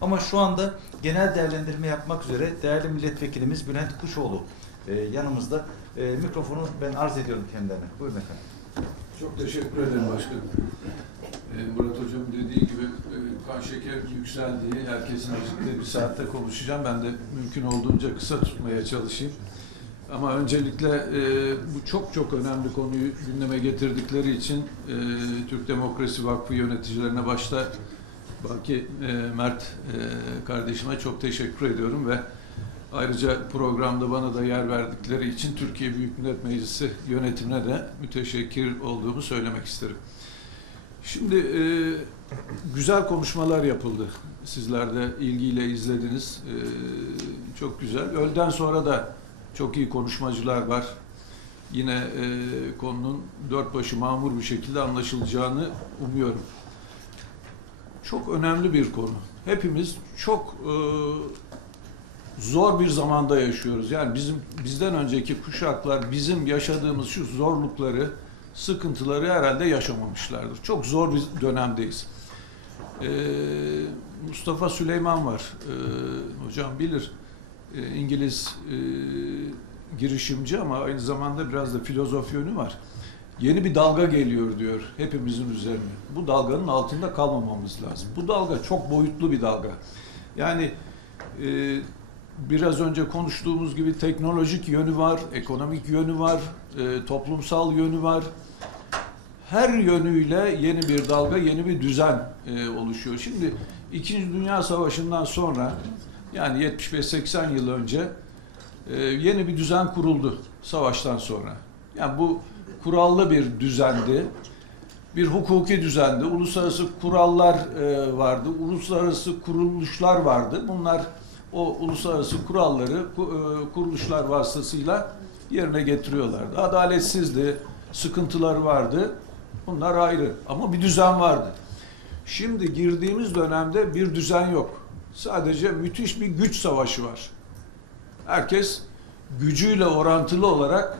Ama şu anda genel değerlendirme yapmak üzere değerli milletvekilimiz Bülent Kuşoğlu e, yanımızda. E, mikrofonu ben arz ediyorum kendilerine. Buyurun efendim. Çok teşekkür ederim başkanım. Ee, Murat Hocam dediği gibi e, kan şeker yükseldiği, herkesin acıktığı bir saatte konuşacağım. Ben de mümkün olduğunca kısa tutmaya çalışayım. Ama öncelikle e, bu çok çok önemli konuyu gündeme getirdikleri için e, Türk Demokrasi Vakfı yöneticilerine başta Baki e, Mert e, kardeşime çok teşekkür ediyorum ve Ayrıca programda bana da yer verdikleri için Türkiye Büyük Millet Meclisi yönetimine de müteşekkir olduğumu söylemek isterim. Şimdi e, güzel konuşmalar yapıldı. Sizler de ilgiyle izlediniz. E, çok güzel. Öğleden sonra da çok iyi konuşmacılar var. Yine e, konunun dört başı mamur bir şekilde anlaşılacağını umuyorum. Çok önemli bir konu. Hepimiz çok e, zor bir zamanda yaşıyoruz. Yani bizim bizden önceki kuşaklar bizim yaşadığımız şu zorlukları, sıkıntıları herhalde yaşamamışlardır. Çok zor bir dönemdeyiz. Ee, Mustafa Süleyman var. Ee, hocam bilir. Ee, İngiliz e, girişimci ama aynı zamanda biraz da filozof yönü var. Yeni bir dalga geliyor diyor hepimizin üzerine. Bu dalganın altında kalmamamız lazım. Bu dalga çok boyutlu bir dalga. Yani e, biraz önce konuştuğumuz gibi teknolojik yönü var, ekonomik yönü var, e, toplumsal yönü var. Her yönüyle yeni bir dalga, yeni bir düzen e, oluşuyor. Şimdi İkinci Dünya Savaşı'ndan sonra yani 75-80 yıl önce e, yeni bir düzen kuruldu savaştan sonra. Yani bu kurallı bir düzendi. Bir hukuki düzendi. Uluslararası kurallar e, vardı. Uluslararası kuruluşlar vardı. Bunlar o uluslararası kuralları ku- e, kuruluşlar vasıtasıyla yerine getiriyorlardı. Adaletsizdi, sıkıntıları vardı. Bunlar ayrı ama bir düzen vardı. Şimdi girdiğimiz dönemde bir düzen yok. Sadece müthiş bir güç savaşı var. Herkes gücüyle orantılı olarak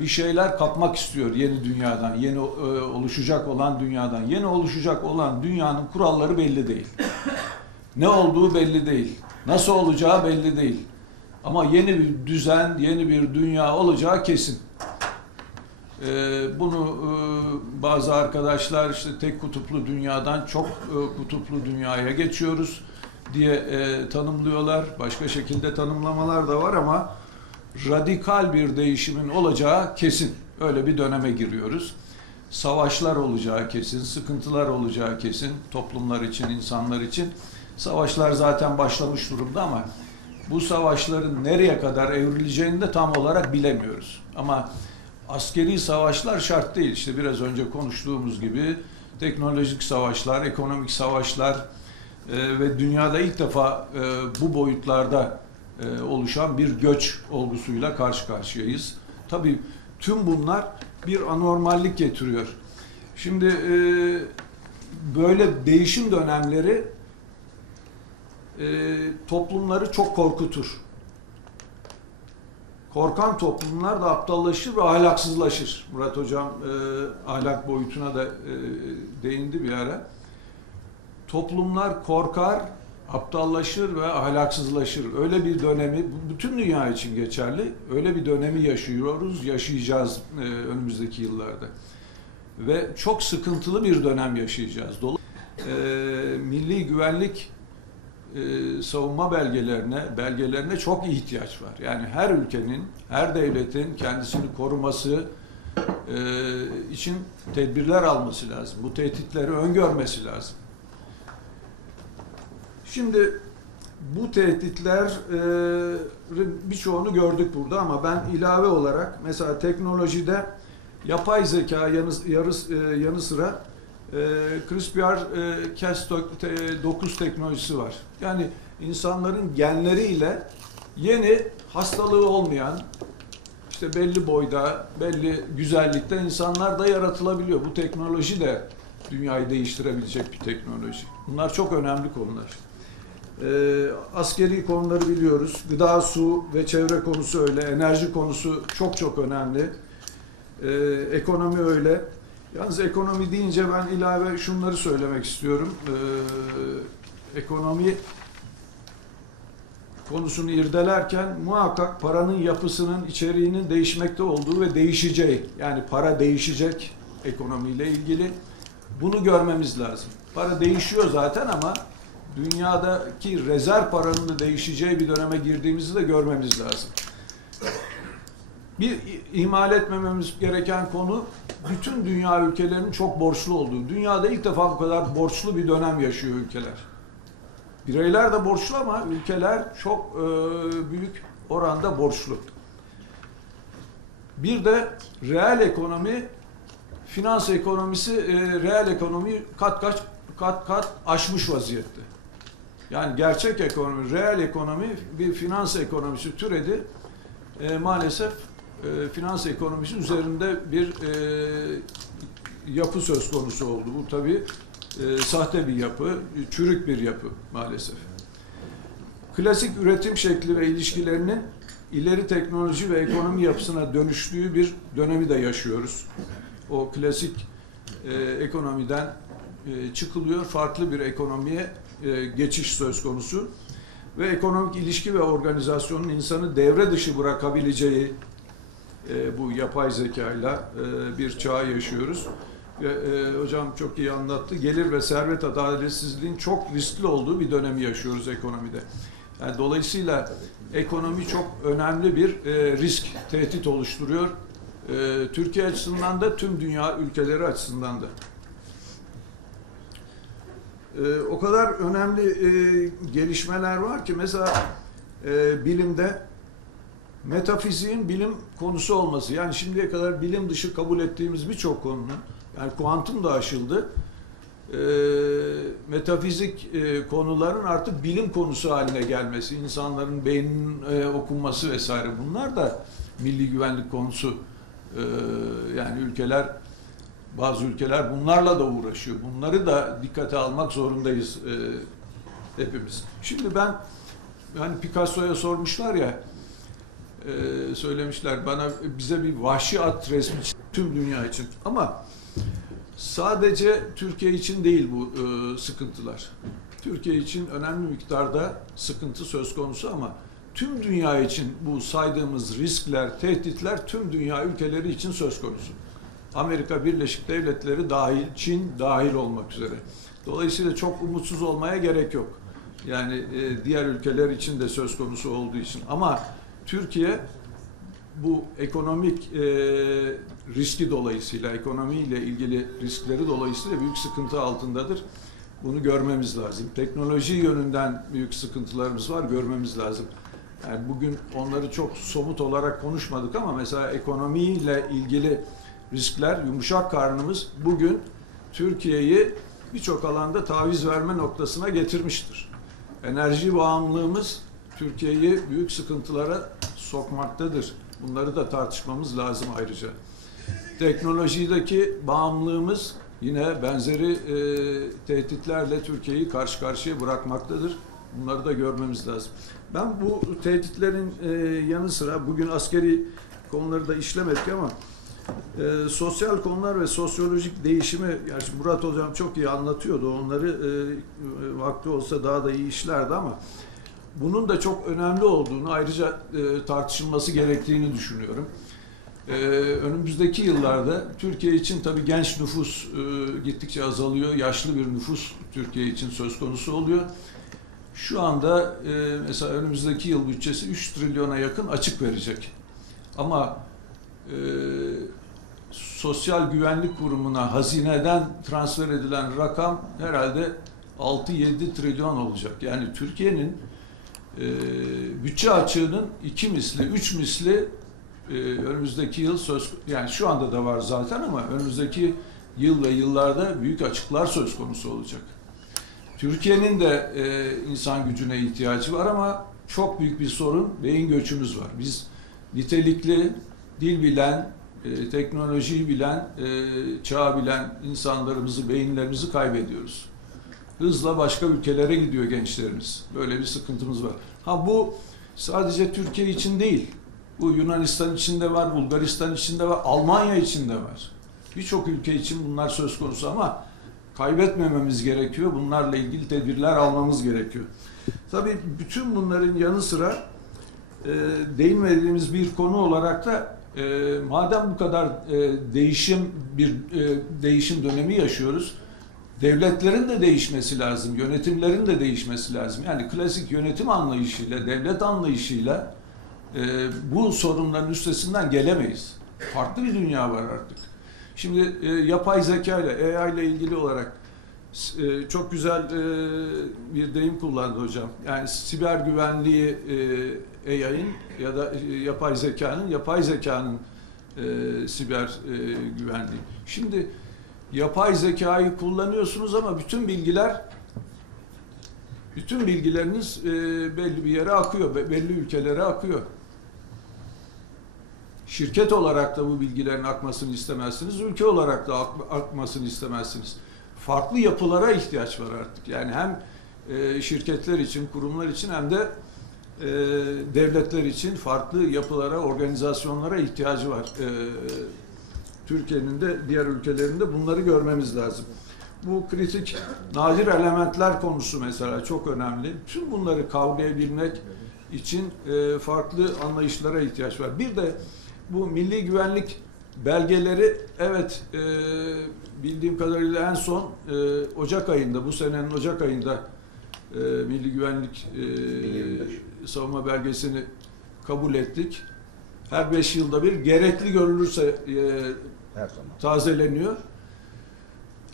bir şeyler kapmak istiyor yeni dünyadan, yeni e, oluşacak olan dünyadan. Yeni oluşacak olan dünyanın kuralları belli değil. Ne olduğu belli değil. Nasıl olacağı belli değil. Ama yeni bir düzen, yeni bir dünya olacağı kesin. Ee, bunu e, bazı arkadaşlar işte tek kutuplu dünyadan çok e, kutuplu dünyaya geçiyoruz diye tanımlıyorlar. Başka şekilde tanımlamalar da var ama radikal bir değişimin olacağı kesin. Öyle bir döneme giriyoruz. Savaşlar olacağı kesin, sıkıntılar olacağı kesin toplumlar için, insanlar için. Savaşlar zaten başlamış durumda ama bu savaşların nereye kadar evrileceğini de tam olarak bilemiyoruz. Ama askeri savaşlar şart değil. İşte biraz önce konuştuğumuz gibi teknolojik savaşlar, ekonomik savaşlar e, ve dünyada ilk defa e, bu boyutlarda e, oluşan bir göç olgusuyla karşı karşıyayız. Tabii tüm bunlar bir anormallik getiriyor. Şimdi e, böyle değişim dönemleri e, toplumları çok korkutur. Korkan toplumlar da aptallaşır ve ahlaksızlaşır. Murat Hocam e, ahlak boyutuna da e, değindi bir ara. Toplumlar korkar, aptallaşır ve ahlaksızlaşır. Öyle bir dönemi, bütün dünya için geçerli, öyle bir dönemi yaşıyoruz, yaşayacağız e, önümüzdeki yıllarda. Ve çok sıkıntılı bir dönem yaşayacağız. Dolu e, milli güvenlik e, savunma belgelerine, belgelerine çok ihtiyaç var. Yani her ülkenin, her devletin kendisini koruması e, için tedbirler alması lazım. Bu tehditleri öngörmesi lazım. Şimdi bu tehditlerin birçoğunu gördük burada ama ben ilave olarak mesela teknolojide yapay zeka yanı, yarı, e, yanı sıra e, CRISPR-Cas9 teknolojisi var. Yani insanların genleriyle yeni hastalığı olmayan işte belli boyda, belli güzellikte insanlar da yaratılabiliyor. Bu teknoloji de dünyayı değiştirebilecek bir teknoloji. Bunlar çok önemli konular. Ee, askeri konuları biliyoruz. Gıda, su ve çevre konusu öyle. Enerji konusu çok çok önemli. Ee, ekonomi öyle. Yalnız ekonomi deyince ben ilave şunları söylemek istiyorum. Ee, ekonomi konusunu irdelerken muhakkak paranın yapısının, içeriğinin değişmekte olduğu ve değişeceği, yani para değişecek ekonomiyle ilgili bunu görmemiz lazım. Para değişiyor zaten ama dünyadaki rezerv paranın değişeceği bir döneme girdiğimizi de görmemiz lazım. Bir ihmal etmememiz gereken konu bütün dünya ülkelerinin çok borçlu olduğu. Dünyada ilk defa bu kadar borçlu bir dönem yaşıyor ülkeler. Bireyler de borçlu ama ülkeler çok e, büyük oranda borçlu. Bir de reel ekonomi, finans ekonomisi e, reel ekonomiyi kat kat kat kat aşmış vaziyette. Yani gerçek ekonomi, reel ekonomi bir finans ekonomisi türedi. E, maalesef e, finans ekonomisi üzerinde bir e, yapı söz konusu oldu. Bu tabii e, sahte bir yapı, çürük bir yapı maalesef. Klasik üretim şekli ve ilişkilerinin ileri teknoloji ve ekonomi yapısına dönüştüğü bir dönemi de yaşıyoruz. O klasik e, ekonomiden e, çıkılıyor, farklı bir ekonomiye e, geçiş söz konusu ve ekonomik ilişki ve organizasyonun insanı devre dışı bırakabileceği e, bu yapay zekayla e, bir çağ yaşıyoruz. Hocam çok iyi anlattı. Gelir ve servet adaletsizliğin çok riskli olduğu bir dönemi yaşıyoruz ekonomide. Yani dolayısıyla ekonomi çok önemli bir risk, tehdit oluşturuyor. Türkiye açısından da tüm dünya ülkeleri açısından da. E, o kadar önemli e, gelişmeler var ki mesela e, bilimde metafiziğin bilim konusu olması. Yani şimdiye kadar bilim dışı kabul ettiğimiz birçok konunun yani kuantum da aşıldı. E, metafizik e, konuların artık bilim konusu haline gelmesi, insanların beyninin e, okunması vesaire bunlar da milli güvenlik konusu. E, yani ülkeler bazı ülkeler bunlarla da uğraşıyor. Bunları da dikkate almak zorundayız e, hepimiz. Şimdi ben hani Picasso'ya sormuşlar ya e, söylemişler bana bize bir vahşi at resmi tüm dünya için. Ama sadece Türkiye için değil bu e, sıkıntılar. Türkiye için önemli miktarda sıkıntı söz konusu ama tüm dünya için bu saydığımız riskler, tehditler tüm dünya ülkeleri için söz konusu. Amerika Birleşik Devletleri dahil, Çin dahil olmak üzere. Dolayısıyla çok umutsuz olmaya gerek yok. Yani e, diğer ülkeler için de söz konusu olduğu için. Ama Türkiye bu ekonomik e, riski dolayısıyla, ekonomiyle ilgili riskleri dolayısıyla büyük sıkıntı altındadır. Bunu görmemiz lazım. Teknoloji yönünden büyük sıkıntılarımız var, görmemiz lazım. Yani bugün onları çok somut olarak konuşmadık ama mesela ekonomiyle ilgili riskler, yumuşak karnımız bugün Türkiye'yi birçok alanda taviz verme noktasına getirmiştir. Enerji bağımlılığımız Türkiye'yi büyük sıkıntılara sokmaktadır. Bunları da tartışmamız lazım ayrıca. Teknolojideki bağımlılığımız yine benzeri e, tehditlerle Türkiye'yi karşı karşıya bırakmaktadır. Bunları da görmemiz lazım. Ben bu tehditlerin e, yanı sıra bugün askeri konuları da işlemedik ama e, sosyal konular ve sosyolojik değişimi, şimdi Murat Hocam çok iyi anlatıyordu onları, e, vakti olsa daha da iyi işlerdi ama bunun da çok önemli olduğunu, ayrıca e, tartışılması gerektiğini düşünüyorum. E, önümüzdeki yıllarda Türkiye için tabii genç nüfus e, gittikçe azalıyor, yaşlı bir nüfus Türkiye için söz konusu oluyor. Şu anda e, mesela önümüzdeki yıl bütçesi 3 trilyona yakın açık verecek. Ama e, Sosyal Güvenlik Kurumu'na hazineden transfer edilen rakam herhalde 6-7 trilyon olacak. Yani Türkiye'nin e, bütçe açığının iki misli, üç misli e, önümüzdeki yıl söz yani şu anda da var zaten ama önümüzdeki yıl ve yıllarda büyük açıklar söz konusu olacak. Türkiye'nin de e, insan gücüne ihtiyacı var ama çok büyük bir sorun beyin göçümüz var. Biz nitelikli, dil bilen, e, teknolojiyi bilen, e, çağ bilen insanlarımızı, beyinlerimizi kaybediyoruz. Hızla başka ülkelere gidiyor gençlerimiz. Böyle bir sıkıntımız var. Ha bu sadece Türkiye için değil. Bu Yunanistan için de var, Bulgaristan için de var, Almanya için de var. Birçok ülke için bunlar söz konusu ama kaybetmememiz gerekiyor. Bunlarla ilgili tedbirler almamız gerekiyor. Tabii bütün bunların yanı sıra e, değinmediğimiz bir konu olarak da e, madem bu kadar e, değişim bir e, değişim dönemi yaşıyoruz, devletlerin de değişmesi lazım, yönetimlerin de değişmesi lazım. Yani klasik yönetim anlayışıyla, devlet anlayışıyla e, bu sorunların üstesinden gelemeyiz. Farklı bir dünya var artık. Şimdi e, yapay zeka ile, AI ile ilgili olarak e, çok güzel e, bir deyim kullandı hocam. Yani siber güvenliği e, AI'nin ya da e, yapay zekanın, yapay zekanın e, siber güvenliği. Şimdi yapay zekayı kullanıyorsunuz ama bütün bilgiler bütün bilgileriniz belli bir yere akıyor, be- belli ülkelere akıyor. Şirket olarak da bu bilgilerin akmasını istemezsiniz, ülke olarak da ak- akmasını istemezsiniz. Farklı yapılara ihtiyaç var artık. Yani hem e, şirketler için, kurumlar için hem de e, devletler için farklı yapılara, organizasyonlara ihtiyacı var. E, Türkiye'nin de diğer ülkelerinde bunları görmemiz lazım. Bu kritik nadir elementler konusu mesela çok önemli. Tüm bunları kavrayabilmek için farklı anlayışlara ihtiyaç var. Bir de bu milli güvenlik belgeleri evet bildiğim kadarıyla en son e, Ocak ayında bu senenin Ocak ayında e, milli güvenlik e, savunma belgesini kabul ettik. Her beş yılda bir gerekli görülürse e, Her zaman. tazeleniyor.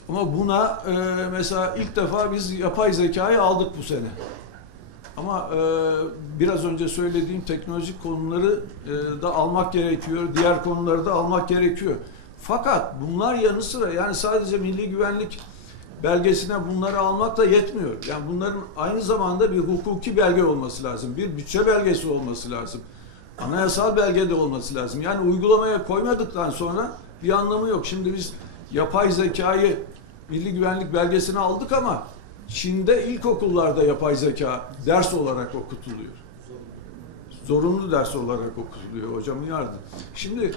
Ama buna e, mesela ilk defa biz yapay zekayı aldık bu sene. Ama e, biraz önce söylediğim teknolojik konuları e, da almak gerekiyor. Diğer konuları da almak gerekiyor. Fakat bunlar yanı sıra yani sadece milli güvenlik belgesine bunları almak da yetmiyor. Yani bunların aynı zamanda bir hukuki belge olması lazım. Bir bütçe belgesi olması lazım. Anayasal belge de olması lazım. Yani uygulamaya koymadıktan sonra bir anlamı yok. Şimdi biz yapay zekayı milli güvenlik belgesine aldık ama Çin'de ilkokullarda yapay zeka ders olarak okutuluyor. Zorunlu ders olarak okutuluyor hocam yardım. Şimdi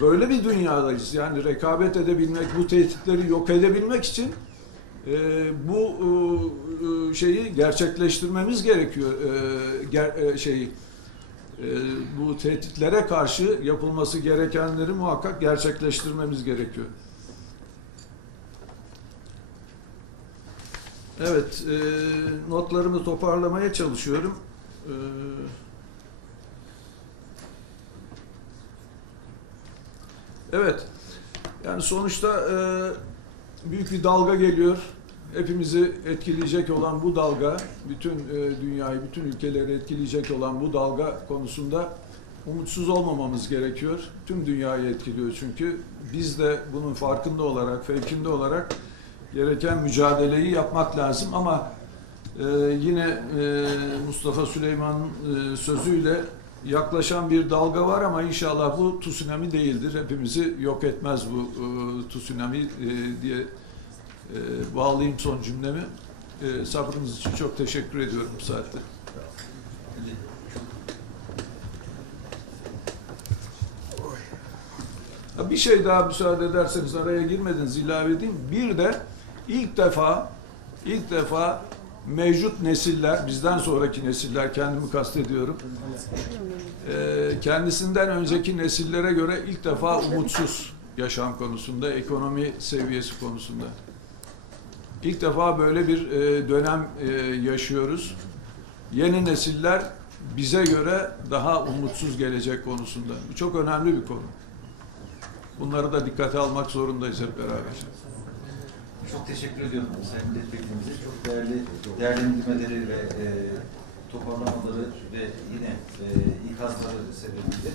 böyle bir dünyadayız. Yani rekabet edebilmek, bu tehditleri yok edebilmek için e, bu e, e, şeyi gerçekleştirmemiz gerekiyor. E, ger- e, şeyi e, bu tehditlere karşı yapılması gerekenleri muhakkak gerçekleştirmemiz gerekiyor. Evet, e, notlarımı toparlamaya çalışıyorum. E, evet, yani sonuçta e, büyük bir dalga geliyor. Hepimizi etkileyecek olan bu dalga, bütün e, dünyayı, bütün ülkeleri etkileyecek olan bu dalga konusunda umutsuz olmamamız gerekiyor. Tüm dünyayı etkiliyor çünkü. Biz de bunun farkında olarak, fevkinde olarak gereken mücadeleyi yapmak lazım ama e, yine e, Mustafa Süleyman'ın e, sözüyle yaklaşan bir dalga var ama inşallah bu tsunami değildir. Hepimizi yok etmez bu e, tsunami e, diye e, bağlayayım son cümlemi. E, sabrınız için çok teşekkür ediyorum bu saatte. Bir şey daha müsaade ederseniz araya girmediniz ilave edeyim. Bir de ilk defa ilk defa mevcut nesiller, bizden sonraki nesiller kendimi kastediyorum. Ee, kendisinden önceki nesillere göre ilk defa umutsuz yaşam konusunda, ekonomi seviyesi konusunda. İlk defa böyle bir e, dönem e, yaşıyoruz. Yeni nesiller bize göre daha umutsuz gelecek konusunda. Bu çok önemli bir konu. Bunları da dikkate almak zorundayız hep beraber. Çok teşekkür ediyorum Sayın Milletvekilimize. Çok değerli değerlendirmeleri ve e, toparlamaları ve yine e, ikazları sebebiyle